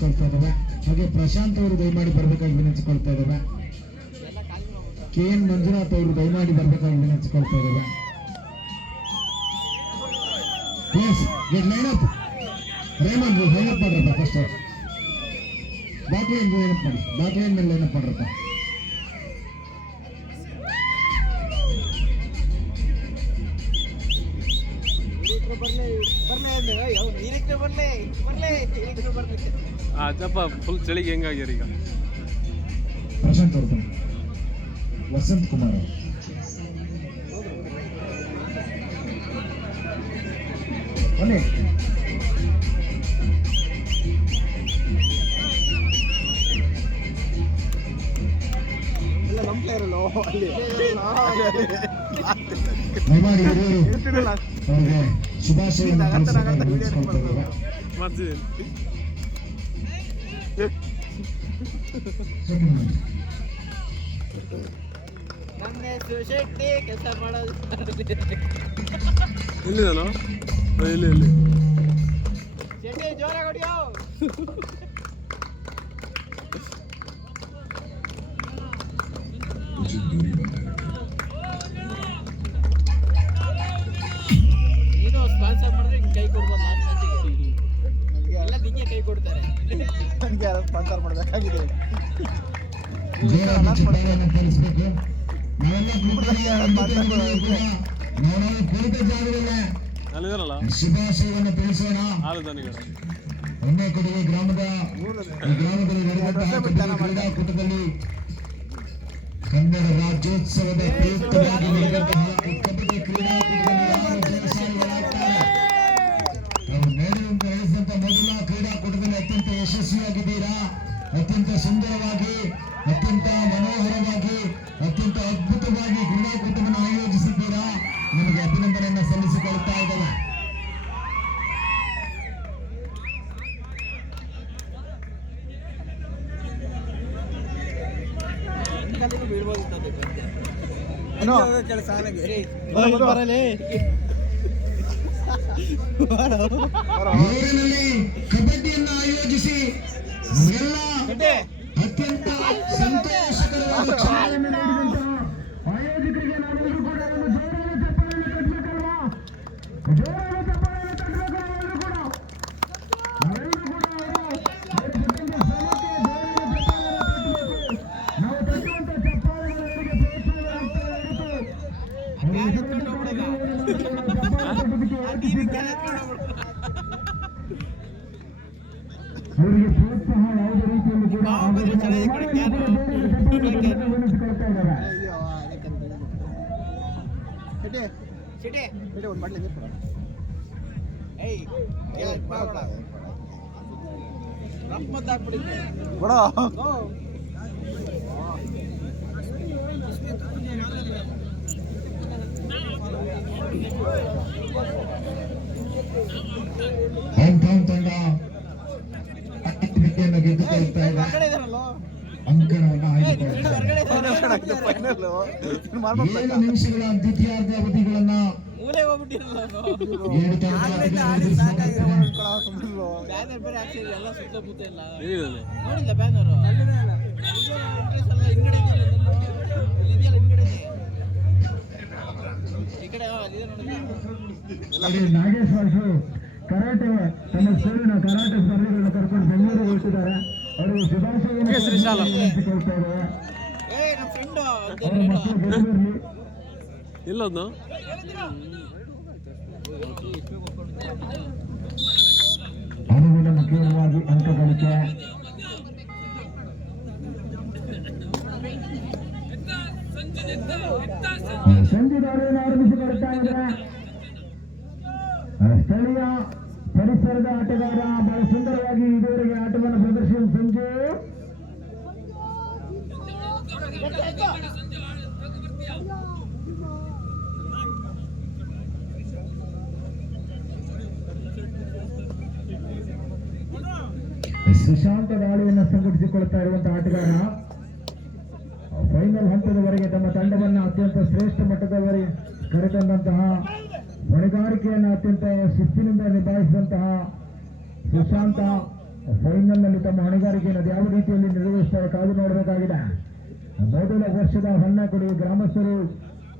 ವಿನಂತಿಸಿಕೊಳ್ತಾ ಇದ್ದಾವೆ. ಹಾಗೆ ಪ್ರಶಾಂತ್ ಅವರು ದಯಮಾಡಿ ಬರ್ಬೇಕಾಗಿ ವಿನಂತಿಸಿಕೊಳ್ತಾ ಇದ್ದಾವೆ. KN ಮಂಜುನಾಥ್ ಅವರು ದಯಮಾಡಿ ಬರ್ಬೇಕಾಗಿ ವಿನಂತಿಸಿಕೊಳ್ತಾ ಇದ್ದಾವೆ. Please get line up. Raymond line up ಮಾಡ್ರಪ್ಪ. First back line line up ಮಾಡಿ. ಬ್ಯಾಕ್ ಲೈನ್ ಮೇಲೆ ಲೈನ್ ಅಪ್ ಮಾಡ್ರಪ್ಪ. ಅಜ್ಜಪ್ಪ ಫುಲ್ ಚಳಿಗೆ ಹೆಂಗಾಗ್ಯಾರ ಈಗ. ಪ್ರಶಾಂತ್ ಅವರು ಬನ್ನಿ. ವಸಂತ್ ಕುಮಾರ್ ಅವರು ಬನ್ನಿ. ಅವರಿಗೆ ಶುಭಾಶಯವನ್ನು ಕೆಲಸ ಮಾಡೋದು ಎಲ್ಲಿದಾನೋ ಎಲ್ಲಿ ಶೆಟ್ಟಿ ಜೋರಾಗಿ ಹೊಡಿಯೋ. ನೀನು ಸ್ಪಾನ್ಸರ್ ಮಾಡಿದ್ರೆ ಹಿಂಗೆ ಕೈ ಕೊಡ್ಬೋದು. ಎಲ್ಲ ನಿಂಗೆ ಕೈ ಕೊಡ್ತಾರೆ. ನನಗೆ ಯಾರು ಸ್ಪಾನ್ಸರ್ ಮಾಡಬೇಕಾಗಿದೆ. ಶುಭಾಶಯವನ್ನು ತಿಳಿಸೋಣ. ಹೊನ್ನೇಕೊಡಿಗೆ ಗ್ರಾಮದಲ್ಲಿ ನಡೆದಂತಹ ಕ್ರೀಡಾಕೂಟದಲ್ಲಿ ಕನ್ನಡ ರಾಜ್ಯೋತ್ಸವದ ಪ್ರಯುಕ್ತವಾಗಿ ನಡೆದಂತಹ ಕಬಡ್ಡಿ ಕ್ರೀಡಾಕೂಟದಲ್ಲಿ ನಾವು ನಡೆಸಿದಂತ ಮೊದಲ ಕ್ರೀಡಾಕೂಟದಲ್ಲಿ ಅತ್ಯಂತ ಯಶಸ್ವಿಯಾಗಿದ್ದೀರಾ. ಅತ್ಯಂತ ಸುಂದರವಾಗಿ, ಅತ್ಯಂತ ಮನೋಹರವಾಗಿ, ಅತ್ಯಂತ ಅದ್ಭುತವಾಗಿ ಕ್ರೀಡಾಕೂಟವನ್ನು ಆಯೋಜಿಸಿದ್ದೀರಾ. ನಿಮಗೆ ಅಭಿನಂದನೆಯನ್ನು ಸಲ್ಲಿಸಿಕೊಳ್ತಾ ಇದ್ದೇವೆ. ಊರಿನಲ್ಲಿ ಕಬಡ್ಡಿಯನ್ನು ಆಯೋಜಿಸಿ ಎಲ್ಲ ಅತ್ಯಂತ ಸಂತೋಷಕರವಾದ ಚಾಲನೆ ನೀಡಿದಂತಹ ಆಯೋಜಕರಿಗೆ ನಾವೆಲ್ಲರೂ ಕೂಡ ಜೋರಾದ ಚಪ್ಪಾಳೆಯನ್ನು ತಟ್ಟಬೇಕು. ನಾವು ತಟ್ಟುವಂತ ಚಪ್ಪಾಳೆಗಳಿಗೆ ಅವರಿಗೆ ಪ್ರೋತ್ಸಾಹ ಯಾವುದೇ ರೀತಿಯಲ್ಲಿ ಕೂಡ ವಿನಂತಿಸ್ಕೊಳ್ತಾ ಇದ್ದಾರೆ. ತಂಡ ವಿಕೆಯನ್ನು ಗೆದ್ದುಕೊಳ್ತಾ ಇದೆ. ಅಂಕಣವನ್ನು ಆಯ್ದುಕೊಳ್ಳುತ್ತಾರೆ. 7 ನಿಮಿಷಗಳ ದ್ವಿತೀಯಾರ್ಧ ಅವಧಿಗಳನ್ನ 7 ನಾಗೇಶ್ ವಾಸು ಕರಾಟೆ ತನ್ನ ಸ್ಕೂಲಿನ ಕರಾಟೆ ಸ್ಪರ್ಧೆಗಳನ್ನು ಕರ್ಕೊಂಡು ಬೆಂಗಳೂರಿಗೆ ಹೊರಟಿದ್ದಾರೆ. ಅವರು ಶುಭಾಶಯವನ್ನು ವಿನಂತಿಸಿಕೊಳ್ತಾ ಇದ್ದಾರೆ. ಅವರ ಮಕ್ಕಳು ಗೆದ್ದಿರಲಿ. ಎಲ್ಲದು ಅನುವಿನ ಮುಖ್ಯವಾಗಿ ಅಂಕ ಗಳಿಕೆ. ಸಂಜೆ ದಾಳಿಯನ್ನು ಆರಂಭಿಸಿಕೊಳ್ತಾ ಇದ್ದಾರೆ. ಸ್ಥಳೀಯ ಪರಿಸರದ ಆಟಗಾರ ಬಹಳ ಸುಂದರವಾಗಿ ಇದುವರೆಗೆ ಆಟವನ್ನು ಪ್ರದರ್ಶಿಸಿದ ಸಂಜು. ಸುಶಾಂತ ದಾಳಿಯನ್ನು ಸಂಘಟಿಸಿಕೊಳ್ತಾ ಇರುವಂತಹ ಆಟಗಾರ ಫೈನಲ್ ಹಂತದವರೆಗೆ ತಮ್ಮ ತಂಡವನ್ನು ಅತ್ಯಂತ ಶ್ರೇಷ್ಠ ಮಟ್ಟದವರೆಗೆ ಕರೆತಂದಂತಹ ಹೊಣೆಗಾರಿಕೆಯನ್ನು ಅತ್ಯಂತ ಶಿಸ್ತಿನಿಂದ ನಿಭಾಯಿಸಿದಂತಹ ಸುಶಾಂತ ಫೈನಲ್ ನಲ್ಲಿ ತಮ್ಮ ಹೊಣೆಗಾರಿಕೆಯನ್ನು ಯಾವ ರೀತಿಯಲ್ಲಿ ನಿರ್ವಹಿಸುತ್ತಾರೆ ಕಾದು ನೋಡಬೇಕಾಗಿದೆ. ಮೊದಲ ವರ್ಷದ ಹೊನ್ನಕೊಡಿ ಗ್ರಾಮಸ್ಥರು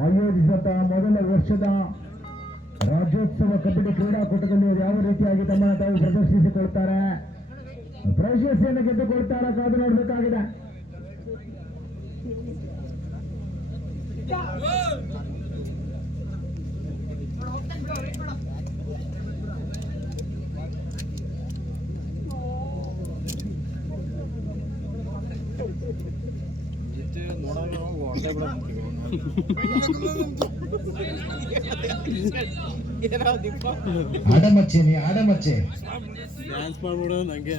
ಆಯೋಜಿಸಿದಂತಹ ಮೊದಲ ವರ್ಷದ ರಾಜ್ಯೋತ್ಸವ ಕಬಡ್ಡಿ ಕ್ರೀಡಾಕೂಟದಲ್ಲಿ ಯಾವ ರೀತಿಯಾಗಿ ತಮ್ಮನ್ನು ತಾವು ಪ್ರದರ್ಶಿಸಿಕೊಳ್ತಾರೆ, ಪ್ರಶಸ್ತಿಯನ್ನು ಗೆದ್ದುಕೊಳ್ತಾರ ಕಾದು ನೋಡಬೇಕಾಗಿದೆ. ಆಡಮಚ್ಚೆ ನೀ ಆಡಮಚ್ಚೆ ಡ್ಯಾನ್ಸ್ ಮಾಡ್ಬಿಡೋ ನಂಗೆ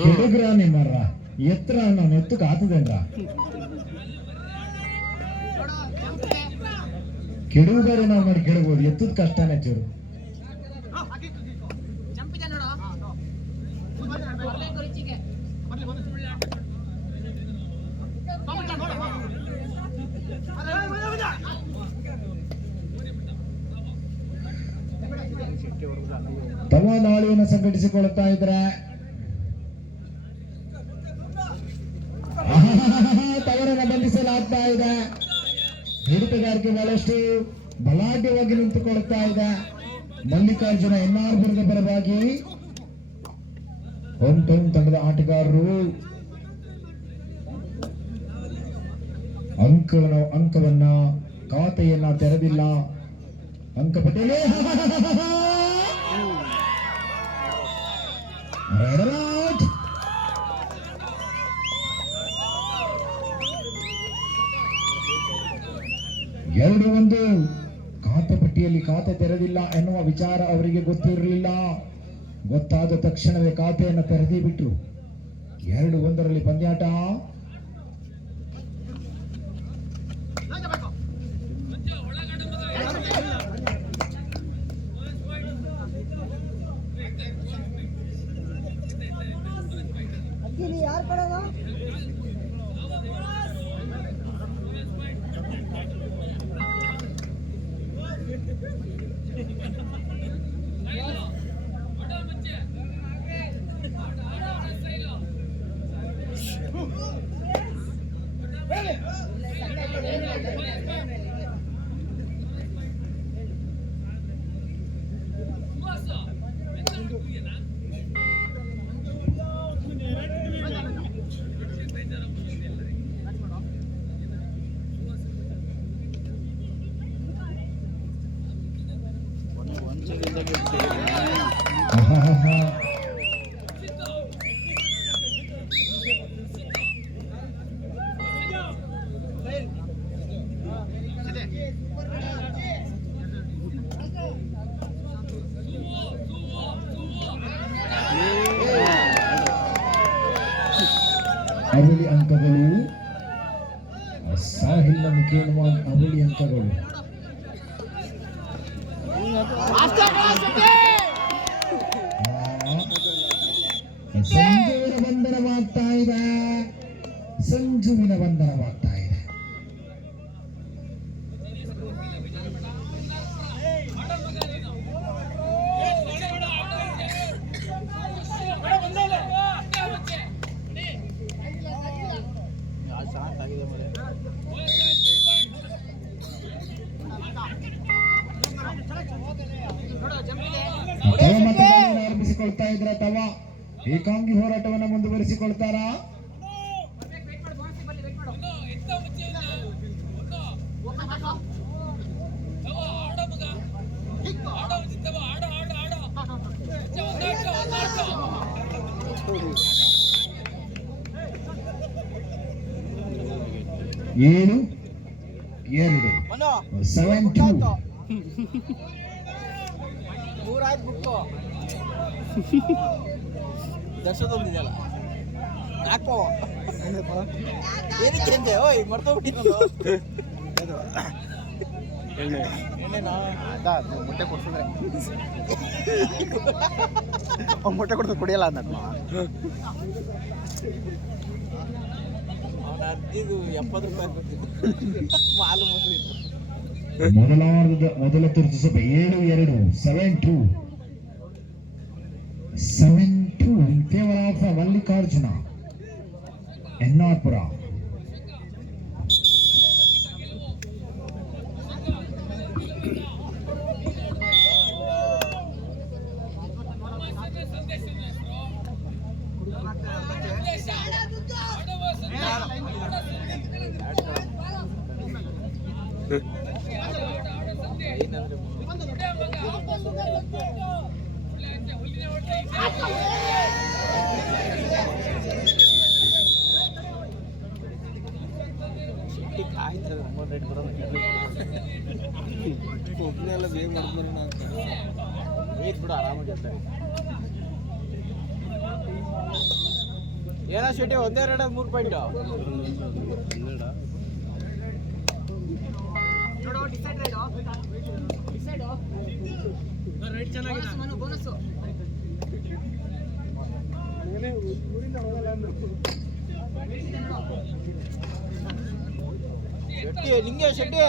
ಕೆಡುಗ್ರ ನಿಮ್ಮರ ಎತ್ತರ ನಾನು ಎತ್ತಕ್ಕೆ ಆತದೇನ್ರ ಕೆಡುಗಾರೆ ನಾವು ಮಾಡಿ ಕೆಡಬಹುದು, ಎತ್ತದ ಕಷ್ಟನೇ ಚೂರು. ತಮ್ಮ ದಾಳಿಯನ್ನು ಸಂಘಟಿಸಿಕೊಳ್ಳುತ್ತಾ ಇದ್ರೆ ತವರನ್ನು ಬಂಧಿಸಲಾಗ್ತಾ ಇದೆ. ಹಿಡಿತಗಾರಿಕೆ ಬಹಳಷ್ಟು ಬಲಾಢ್ಯವಾಗಿ ನಿಂತುಕೊಳ್ಳುತ್ತಾ ಇದೆ. ಮಲ್ಲಿಕಾರ್ಜುನ ಎನ್ನಾರ್ಪುರದ ಪರವಾಗಿ ಹೋಮ್ ಟೌನ್ ತಂಡದ ಆಟಗಾರರು ಅಂಕವನ್ನ ಖಾತೆಯನ್ನ ತೆರೆದಿಲ್ಲ. ಅಂಕ ಪಟ್ಟಿಯಲ್ಲಿ ಎರಡು ಒಂದು ಖಾತೆ ಪಟ್ಟಿಯಲ್ಲಿ ಖಾತೆ ತೆರೆದಿಲ್ಲ ಎನ್ನುವ ವಿಚಾರ ಅವರಿಗೆ ಗೊತ್ತಿರಲಿಲ್ಲ. ಗೊತ್ತಾದ ತಕ್ಷಣವೇ ಖಾತೆಯನ್ನು ತೆರೆದೇ ಬಿಟ್ರು. 2-1 ಪಂದ್ಯಾಟ. ಅವಳಿ ಅಂಕಗಳು ಸಾಹಿಲ್ನ ಮುಖೇನವಾಗಿ ಅವಳಿ ಅಂಕಗಳು. ಸಂಜುವಿನ ಬಂಧನವಾಗ್ತಾ ಇದೆ. ಸಂಜುವಿನ ಬಂಧನವಾಗ್ತಾ ಇದೆ. ಆರಂಭಿಸಿಕೊಳ್ತಾ ಇದ್ರ ತವ ಏಕಾಂಗಿ ಹೋರಾಟವನ್ನು ಮುಂದುವರಿಸಿಕೊಳ್ತಾರಾ? ಏನು 2 7-2 ದರ್ಶನದೊಂದಿದೆಯಲ್ಲ ಯಾಕೋ ಏನಕ್ಕೆ ಅಂದೆ ಓಯ್ ಮರ್ತೋಗ್ಬಿಟ್ಟಿರಲ್ಲ ಮೊಟ್ಟೆ ಕೊಡ್ಸಿದ್ರೆ ಮೊಟ್ಟೆ ಕೊಡ್ತಾರೆ ಕುಡಿಯಲ್ಲ ಅಂದ ಅರ್ಜಿದು 70 ರೂಪಾಯಿ ಕೊಡ್ತಿದ್ದು ಮಾಲು ಮೊದಲ ತುರ್ತು ಸಭೆ 7-2 7-2 in favor of ಮಲ್ಲಿಕಾರ್ಜುನ ಎನ್ನಾಪುರ. ಒಬ್ಬನೆಲ್ಲ ಬೇಗ ಮಾಡ್ಬರೋಣ ಅಂತ ವೇಟ್ ಬಿಡು ಆರಾಮಾಗಿ ಇರ್ತಾರೆ. ಏನೋ ಶೆಟ್ಟಿ 1-2-3 ಪಾಯಿಂಟ್ ಶೆಟ್ಟಿ ನಿಂಗೆ ಶೆಟ್ಟಿ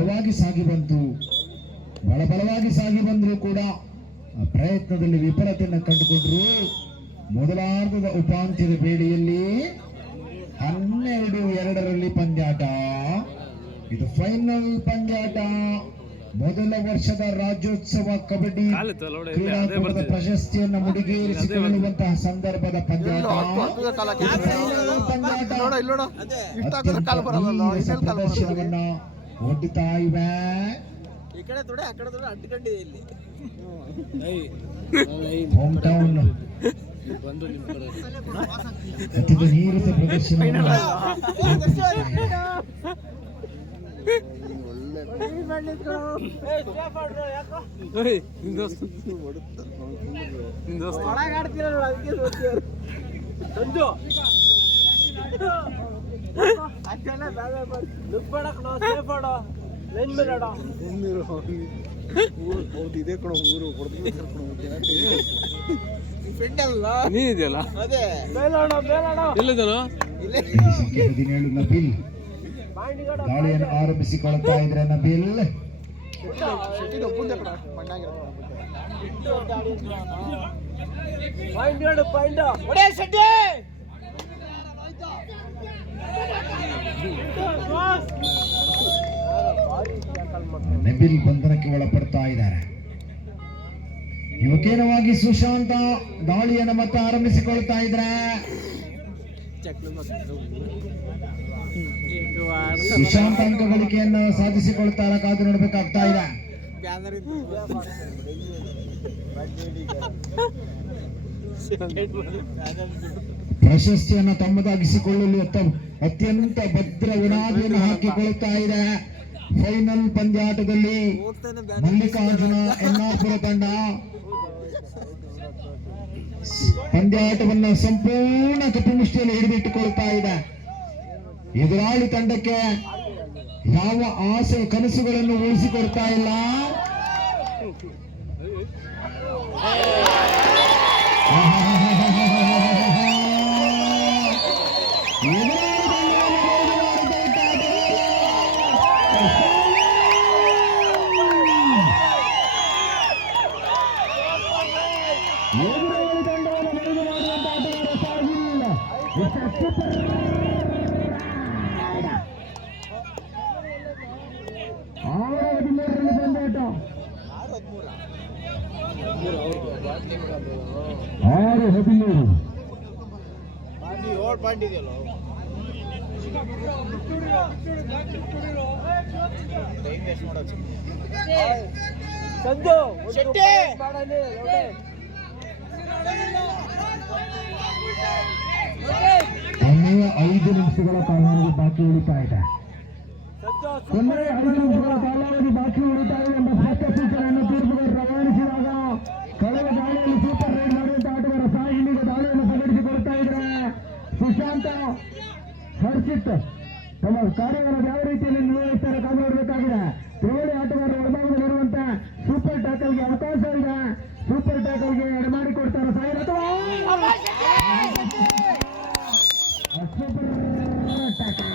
ಬಲವಾಗಿ ಸಾಗಿ ಬಂದ್ರು ಕೂಡ ಆ ಪ್ರಯತ್ನದಲ್ಲಿ ವಿಫಲತೆಯನ್ನು ಕಂಡುಕೊಂಡ್ರು. ಮೊದಲಾರ್ಧದ ಉಪಾಂತ್ಯದ ಬೇಡಿಯಲ್ಲಿ 12-2 ಪಂದ್ಯಾಟ. ಇದು ಫೈನಲ್ ಪಂದ್ಯಾಟ. ಮೊದಲ ವರ್ಷದ ರಾಜ್ಯೋತ್ಸವ ಕಬಡ್ಡಿ ಕ್ರೀಡಾಕೂಟದ ಪ್ರಶಸ್ತಿಯನ್ನು ಮುಡಿಗೇರಿಸಿಕೊಳ್ಳುವಂತಹ ಸಂದರ್ಭದ ಪಂದ್ಯಾಟ. ಪ್ರದರ್ಶನವನ್ನ ಒಡ್ಡುತ್ತಾ ಇವೆ. ಈ ಕಡೆ ತೊಡೆ ಆ ಕಡೆ ತೊಡೆ ಅಡ್ಕೊಂಡಿದೆ ಇಲ್ಲಿ. ಹೋಮ್ ಟೌನ್ ಅತ್ಯಂತ ನೀರಸ ಪ್ರದರ್ಶನವನ್ನು ಇದೇ ಕಣ ಊರು ನೀ ಇದೆಯಲ್ಲ ಅದೇ 17 ನಬಿಲ್ ದಾಳಿಯನ್ನು ಆರಂಭಿಸಿಕೊಳ್ತಾ ಇದ್ರೆ ನಬಿಲ್ ನಬಿಲ್ ಬಂಧನಕ್ಕೆ ಒಳಪಡ್ತಾ ಇದ್ದಾರೆ. ಯುವಕೇನವಾಗಿ ಸುಶಾಂತ ದಾಳಿಯನ್ನು ಮತ್ತೆ ಆರಂಭಿಸಿಕೊಳ್ತಾ ಇದ್ರೆ ಸುಶಾಂತ್ ಅಂಕ ಗಳಿಕೆಯನ್ನು ಸಾಧಿಸಿಕೊಳ್ತಾರ. ಕಾದು ನೋಡಬೇಕಾಗ್ತಾ ಇದೆ. ಪ್ರಶಸ್ತಿಯನ್ನು ತಮ್ಮದಾಗಿಸಿಕೊಳ್ಳಲು ಅತ್ಯಂತ ಭದ್ರ ವಿನಾದಿಯನ್ನು ಹಾಕಿಕೊಳ್ತಾ ಇದೆ. ಫೈನಲ್ ಪಂದ್ಯಾಟದಲ್ಲಿ ಮಲ್ಲಿಕಾರ್ಜುನ ಎನ್ನಾಪುರ ತಂಡ ಪಂದ್ಯಾಟವನ್ನು ಸಂಪೂರ್ಣ ಕಟ್ಟುಮುಷ್ಟಿಯಲ್ಲಿ ಹಿಡಿದಿಟ್ಟುಕೊಳ್ತಾ ಇದೆ. ಎದುರಾಳಿ ತಂಡಕ್ಕೆ ಯಾವ ಆಸೆ ಕನಸುಗಳನ್ನು ಉಳಿಸಿಕೊಡ್ತಾ ಇಲ್ಲ. ಕೊನೆಯ 5 ನಿಮಿಷಗಳ ಕಾಲಾವಧಿ ಬಾಕಿ ಉಳಿತಾ ಇದೆ. ಕೊನೆಯ 5 ನಿಮಿಷಗಳ ಕಾಲಾವಧಿ ಬಾಕಿ ಉಳಿತಾ ಇದೆ ಎಂಬ ಸ್ಪಷ್ಟ ಸೂಚನೆಯನ್ನು ತೀರ್ಪುಗಳು ರವಾನಿಸಿದಾಗ ಕಳೆದ ದಾಳಿಯಲ್ಲಿ ಸೂಪರ್ ರೈಡ್ ಮಾಡಿದಂತಹ ಹರ್ಷಿತ್ ತಮ್ಮ ಕಾರ್ಯವನ್ನು ಯಾವ ರೀತಿಯಲ್ಲಿ ನಿರ್ವಹಿಸ್ತಾರೆ ಕಾದು ನೋಡಬೇಕಾಗಿದೆ. ತ್ರಿವಳಿ ಆಟಗಾರರು ಒಳಭಾಗದಲ್ಲಿರುವಂತ ಸೂಪರ್ ಟ್ಯಾಕಲ್ಗೆ ಅವಕಾಶ ಇದೆ. ಸೂಪರ್ ಟ್ಯಾಕಲ್ಗೆ ಮಾಡಿಕೊಡ್ತಾರೆ ಸಾಯಿಲ್ ಅಥವಾ ಸೂಪರ್ ಟ್ಯಾಕಲ್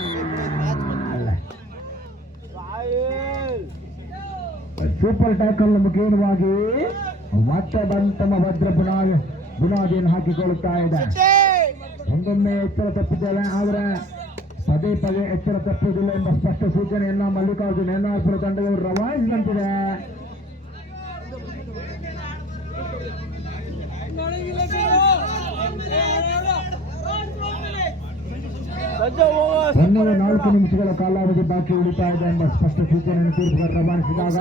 ಸೂಪರ್ ಟ್ಯಾಕಲ್ ಮುಖೇನವಾಗಿ ಮತ್ತೆ ತಮ್ಮ ಭದ್ರ ಬುನಾದಿಯನ್ನು ಹಾಕಿಕೊಳ್ಳುತ್ತಾ ಇದೆ. ಒಂದೊಮ್ಮೆ ಎಚ್ಚರ ತಪ್ಪಿದ್ದೇವೆ, ಆದರೆ ಪದೇ ಪದೇ ಎಚ್ಚರ ತಪ್ಪುವುದಿಲ್ಲ ಎಂಬ ಸ್ಪಷ್ಟ ಸೂಚನೆಯನ್ನ ಮಲ್ಲಿಕಾರ್ಜುನ್ ಎನ್ನಾರ್ಪುರ ತಂಡದವರು ರವಾನಿಸಿದಂತಿದೆ. ಇನ್ನೂ 4 ನಿಮಿಷಗಳ ಕಾಲಾವಧಿ ಬಾಕಿ ಉಳಿತಾ ಇದೆ ಎಂಬ ಸ್ಪಷ್ಟ ಸೂಚನೆಯನ್ನು ತೀರ್ಪುಗಾರ ರವಾನಿಸಿದಾಗ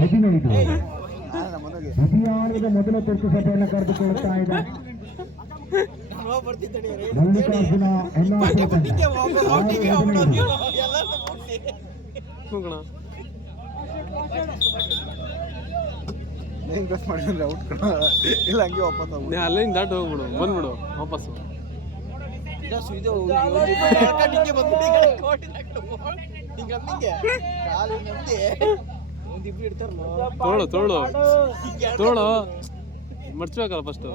6-15 ಅಭಿಯಾನದ ಮೊದಲ ತುರ್ತು ಸಭೆಯನ್ನು ಕರೆದುಕೊಳ್ಳುತ್ತಾ ಇದೆ. ಮಲ್ಲಿಕಾರ್ಜುನ ಎನ್ನಾರ್ಪುರ ತಂಡ ಇಲ್ಲ ಹಂಗೆ ವಾಪಸ್ ಅಲ್ಲಿಂದ ದಾಟ್ ಹೋಗ್ಬಿಡು, ಬಂದ್ಬಿಡು ವಾಪಸ್ಸು. ತೋಳು ಮರ್ಚ್ಬೇಕಲ್ಲ ಫಸ್ಟ್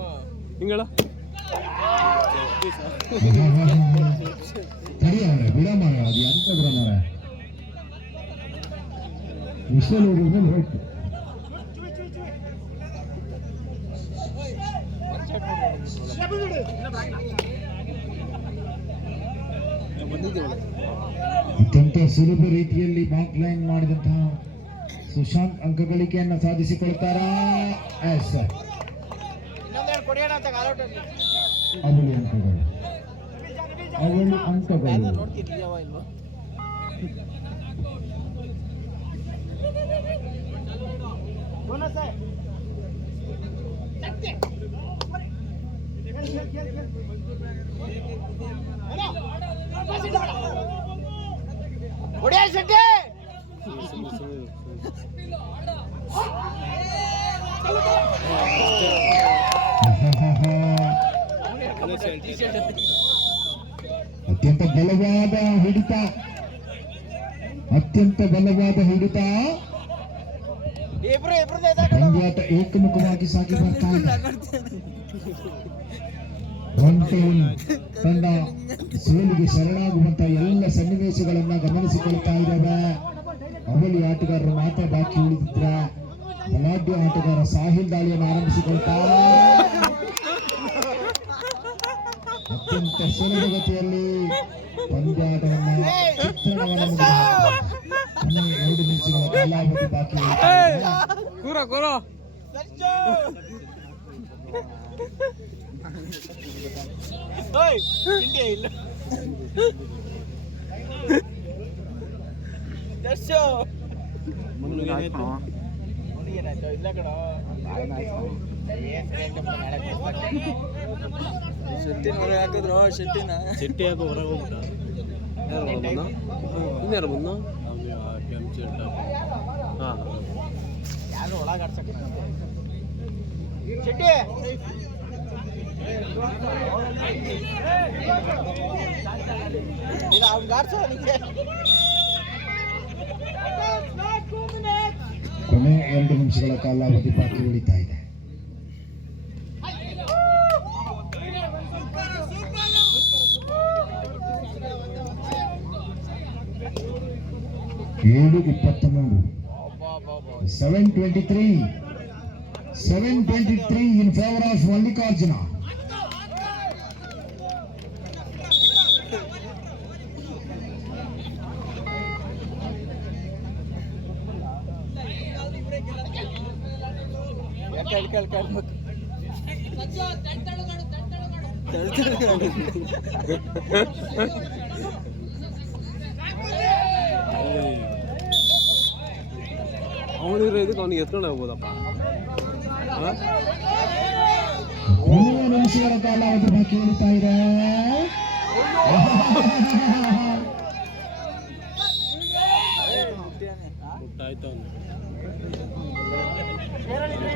ಹಿಂಗಳ ಅತ್ಯಂತ ಸುಲಭ ರೀತಿಯಲ್ಲಿ ಬ್ಯಾಕ್ ಲೈನ್ ಮಾಡಿದಂತಹ ಸುಶಾಂತ್ ಅಂಕ ಗಳಿಕೆಯನ್ನು ಸಾಧಿಸಿಕೊಳ್ತಾರಾ? ಅವಳಿ ಅಂಕಗಳು ಅತ್ಯಂತ ಬಲವಾದ ಹಿಡಿತ ಪಂದ್ಯಾಟ ಏಕಮುಖವಾಗಿ ಸಾಗಿ ಬರ್ತಾ ಇದೆ. ತಂಡ ಸೋಲಿಗೆ ಶರಣಾಗುವಂತಹ ಎಲ್ಲ ಸನ್ನಿವೇಶಗಳನ್ನ ಗಮನಿಸಿಕೊಳ್ತಾ ಇದ್ದಾವೆ. ಅವಳಿ ಆಟಗಾರರು ಮಾತ್ರ ಬಾಕಿ ಉಳಿದಿದ್ರೆ ಬಲಾಢ್ಯ ಆಟಗಾರ ಸಾಹಿಲ್ ದಾಳಿಯನ್ನು ಆರಂಭಿಸಿಕೊಳ್ತಾ ಅತ್ಯಂತ ಸುಲಭಗತಿಯಲ್ಲಿ ಪಂದ್ಯಾಟವನ್ನ ಚಿತ್ರಣವನ್ನು 2 ನಿಮಿಷಗಳ ಕಾಲಾವಧಿ ಬಾಕಿ ಶೆಟ್ಟಿ ಹಾಕೋ ಹೊರಗೆ ಹೋಗ್ಬಿಟ್ಟ. ಇನ್ಯಾರು ಬಂದು ಯಾರು ಒಳಗೆ ಆಡ್ಸಕ್ ಶೆಟ್ಟಿ ಇಲ್ಲ ಅವ್ನು ಗಾಡ್ಸೋ ನಿಂಗೆ ಕೊನೆ 2 ನಿಮಿಷಗಳ ಕಾಲಾವಧಿ ಬಾಕಿ ಉಳಿತಾ ಇದೆ. ಏಳು 23 723 in favor of Mallikarjuna. ಅವನಿರೋ ಇದಕ್ಕೆ ಅವನಿಗೆ ಎತ್ಕೊಂಡು ಹೋಗ್ಬೋದಪ್ಪ. 3 ನಿಮಿಷಗಳ ಕಾಲಾವಧಿ ಬಾಕಿ ಉಳಿತಾ ಇದೆ. ಮುಟ್ಟಾಯ್ತು ಅವನು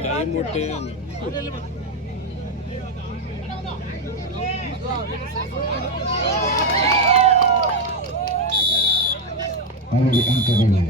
ಕೈ ಮುಟ್ಟೆ ಅವರಿಗೆ ಅಂಕಗಳು.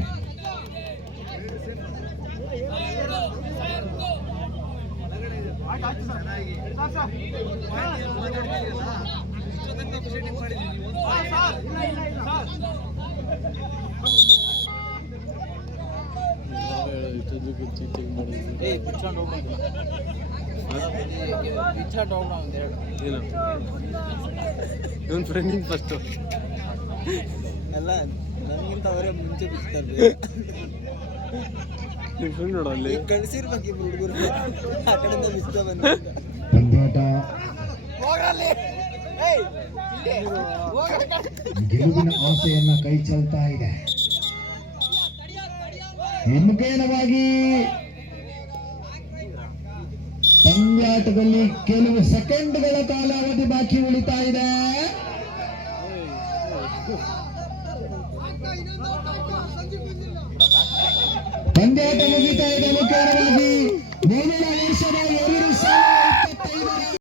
ಇವನ್ ಫ್ರೆಂಡಿಂಗ್ ಫಸ್ಟ್ ಅಲ್ಲ ನನಗಿಂತ ಅವರೇ ಮುಂಚೆ ಬಿಡ್ತಾರೆ ನಿಮ್ಮ ಫ್ರೆಂಡ್ ನೋಡು ಅಲ್ಲಿ ಕಳಿಸಿರ್ಬೇಕು ಇಬ್ರು ಹುಡುಗರು ಆ ಕಡೆಯಿಂದ ಬಿಸ್ತ ಬಂದ ಪಂದ್ಯಾಟ ಗೆಲುವಿನ ಆಸೆಯನ್ನ ಕೈ ಚೆಲ್ತಾ ಇದೆ. ಮುಖೇನವಾಗಿ ಪಂದ್ಯಾಟದಲ್ಲಿ ಕೆಲವು ಸೆಕೆಂಡ್ಗಳ ಕಾಲಾವಧಿ ಬಾಕಿ ಉಳಿತಾ ಇದೆ. ಪಂದ್ಯಾಟ ಮುಗಿತಾ ಇದೆ. ಮುಖೇನವಾಗಿ